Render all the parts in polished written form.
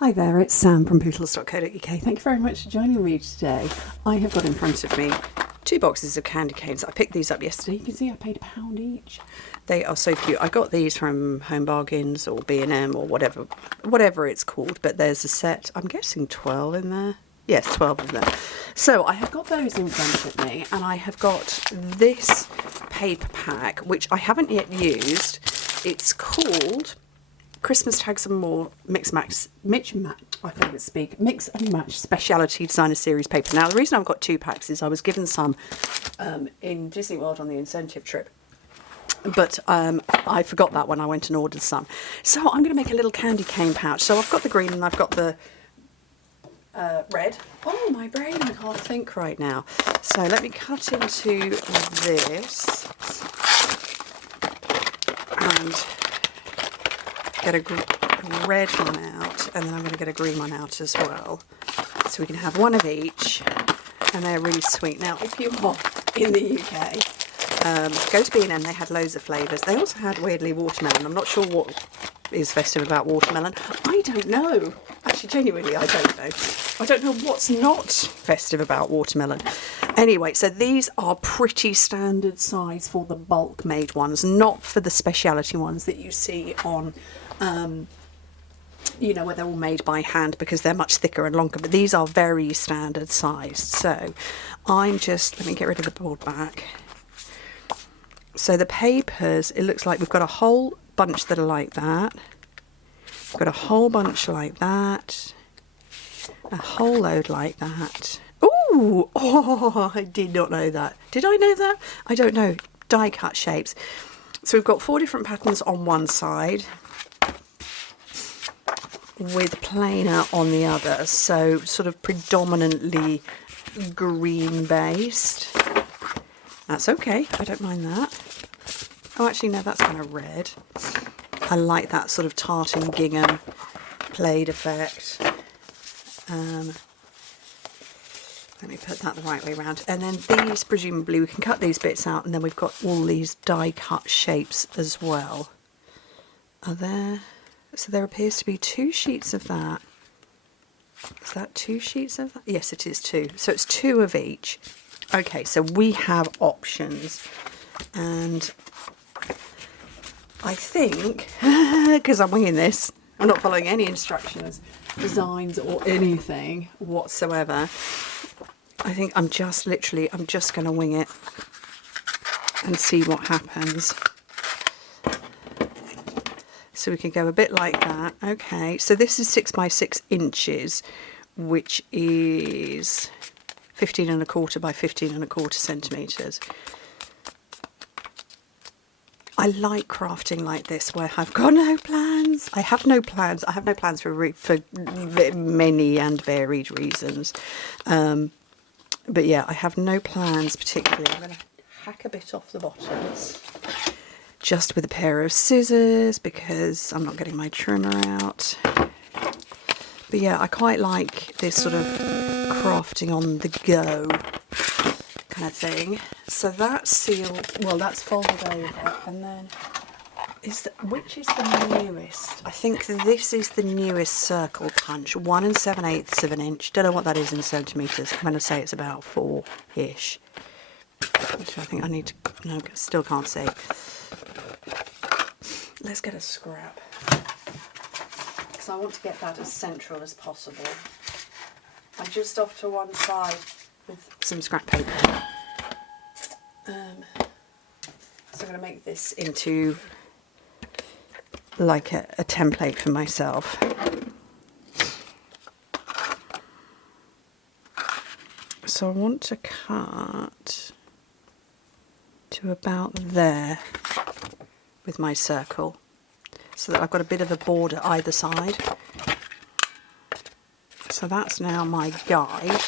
Hi there, it's Sam from Pootles.co.uk. Thank you very much for joining me today. I have got in front of me 2 boxes of candy canes. I picked these up yesterday. You can see I paid £1 each. They are so cute. I got these from Home Bargains or B&M or whatever it's called, but there's a set, I'm guessing 12 in there. Yes, 12 of them. So I have got those in front of me, and I have got this paper pack, which I haven't yet used. It's called Christmas Tags and More Mix and Match Speciality Designer Series paper. Now, the reason I've got 2 packs is I was given some in Disney World on the incentive trip, but I forgot that when I went and ordered some. So I'm going to make a little candy cane pouch. So I've got the green and I've got the red. Oh, my brain, I can't think right now. So let me cut into this and get a red one out, and then I'm going to get a green one out as well, so we can have one of each, and they're really sweet. Now, if you are in the UK, go to B&M. They had loads of flavours. They also had, weirdly, watermelon. I'm not sure what is festive about watermelon. I don't know. Actually, genuinely, I don't know. I don't know what's not festive about watermelon. Anyway, so these are pretty standard size for the bulk made ones, not for the speciality ones that you see on you know, where they're all made by hand, because they're much thicker and longer, but these are very standard sized. So let me get rid of the board back. So the papers, it looks like we've got a whole bunch that are like that. We've got a whole bunch like that. A whole load like that. Ooh! Oh, I did not know that. Did I know that? I don't know. Die cut shapes. So we've got 4 different patterns on one side, with plainer on the other, so sort of predominantly green based. That's okay, I don't mind that. Oh, actually no, that's kind of red. I like that sort of tartan gingham plaid effect. Let me put that the right way around. And then these, presumably we can cut these bits out, and then we've got all these die cut shapes as well. Are there? So there appears to be 2 sheets of that. Is that 2 sheets of that? Yes, it is 2. So it's 2 of each. Okay, so we have options. And I think, because I'm winging this, I'm not following any instructions, designs or anything whatsoever. I think I'm just going to wing it and see what happens. So we can go a bit like that. Okay, so this is 6 by 6 inches, which is 15¼ by 15¼ centimetres. I like crafting like this, where I've got no plans. I have no plans. I have no plans for many and varied reasons. But yeah, I have no plans particularly. I'm going to hack a bit off the bottoms, just with a pair of scissors, because I'm not getting my trimmer out. But yeah, I quite like this sort of crafting on the go kind of thing. So that's sealed, well, that's folded over, and then which is the newest? I think this is the newest circle punch, 1 7/8 of an inch. Don't know what that is in centimetres. I'm going to say it's about 4-ish. Which I think I need to, no, still can't see. Let's get a scrap, because I want to get that as central as possible. I'm just off to one side with some scrap paper. So I'm going to make this into like a template for myself. So I want to cut to about there with my circle, so that I've got a bit of a border either side. So that's now my guide.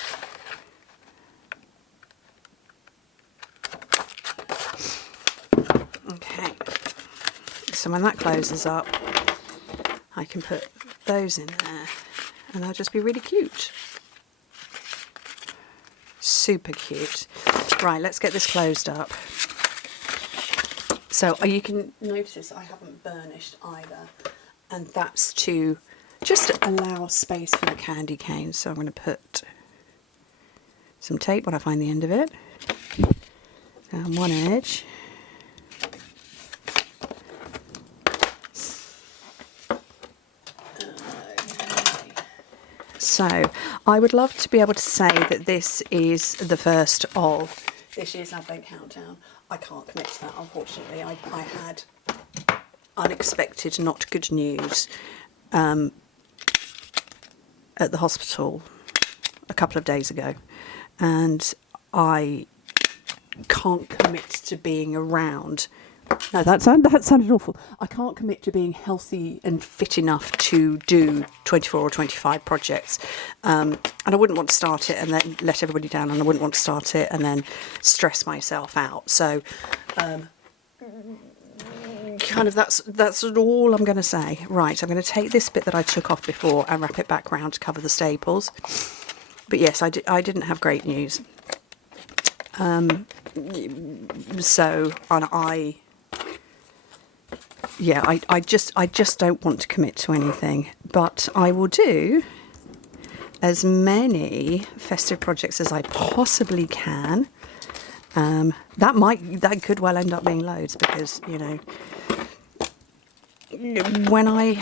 Okay, so when that closes up, I can put those in there, and they'll just be really cute. Super cute. Right, let's get this closed up. So you can notice I haven't burnished either, and that's to just to allow space for the candy cane. So I'm going to put some tape when I find the end of it down one edge. So I would love to be able to say that this is the first of this year's Advent Countdown. I can't commit to that, unfortunately. I had unexpected, not good news at the hospital a couple of days ago, and I can't commit to being around. No, that sounded awful. I can't commit to being healthy and fit enough to do 24 or 25 projects. And I wouldn't want to start it and then let everybody down, and I wouldn't want to start it and then stress myself out. So kind of that's all I'm going to say. Right, I'm going to take this bit that I took off before and wrap it back round to cover the staples. But yes, I didn't have great news. So, and I just don't want to commit to anything, but I will do as many festive projects as I possibly can. That could well end up being loads, because, you know, when I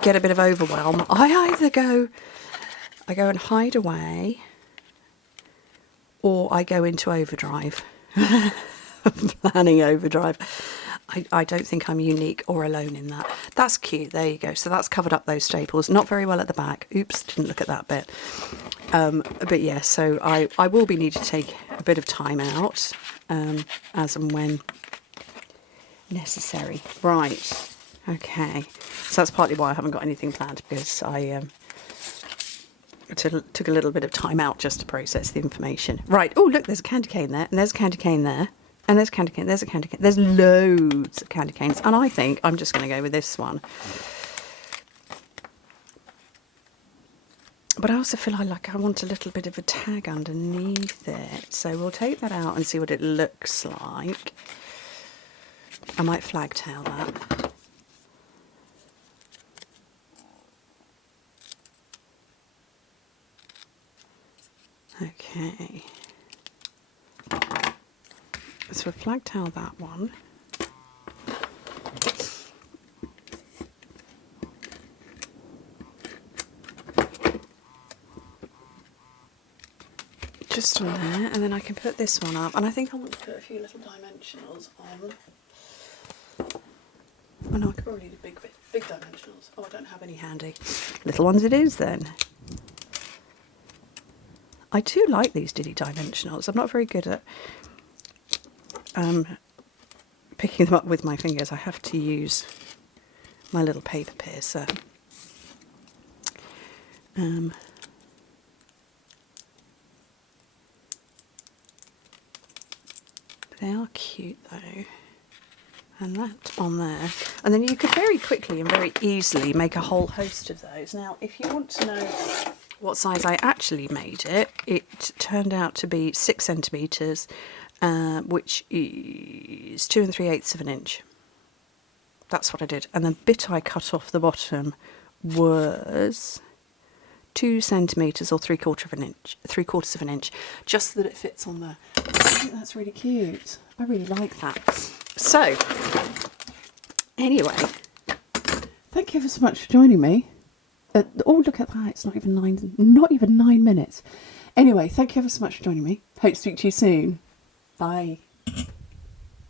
get a bit of overwhelm, I go and hide away, or I go into overdrive, planning overdrive. I don't think I'm unique or alone in that. That's cute. There you go. So that's covered up those staples. Not very well at the back. Oops, didn't look at that bit. But yeah, so I will be needing to take a bit of time out as and when necessary. Right. Okay. So that's partly why I haven't got anything planned, because I took a little bit of time out just to process the information. Right. Oh, look, there's a candy cane there, and there's a candy cane there. And there's candy cane, there's a candy cane, there's loads of candy canes, and I think I'm just going to go with this one. But I also feel like I want a little bit of a tag underneath it, so we'll take that out and see what it looks like. I might flag tail that. Okay. So we'll flag tail that one. Just on there, and then I can put this one up, and I think I want to put a few little dimensionals on. Oh no, I could probably do big dimensionals. Oh, I don't have any handy. Little ones it is then. I do like these diddy dimensionals. I'm not very good at picking them up with my fingers. I have to use my little paper piercer. They are cute though. And that on there. And then you could very quickly and very easily make a whole host of those. Now, if you want to know what size I actually made it, it turned out to be 6 centimetres, which is 2 3/8 of an inch. That's what I did. And the bit I cut off the bottom was 2 centimetres or 3/4 of an inch, just so that it fits on there. I think that's really cute. I really like that. So, anyway, thank you ever so much for joining me. Oh, look at that! It's not even 9 minutes. Anyway, thank you ever so much for joining me. Hope to speak to you soon. Bye.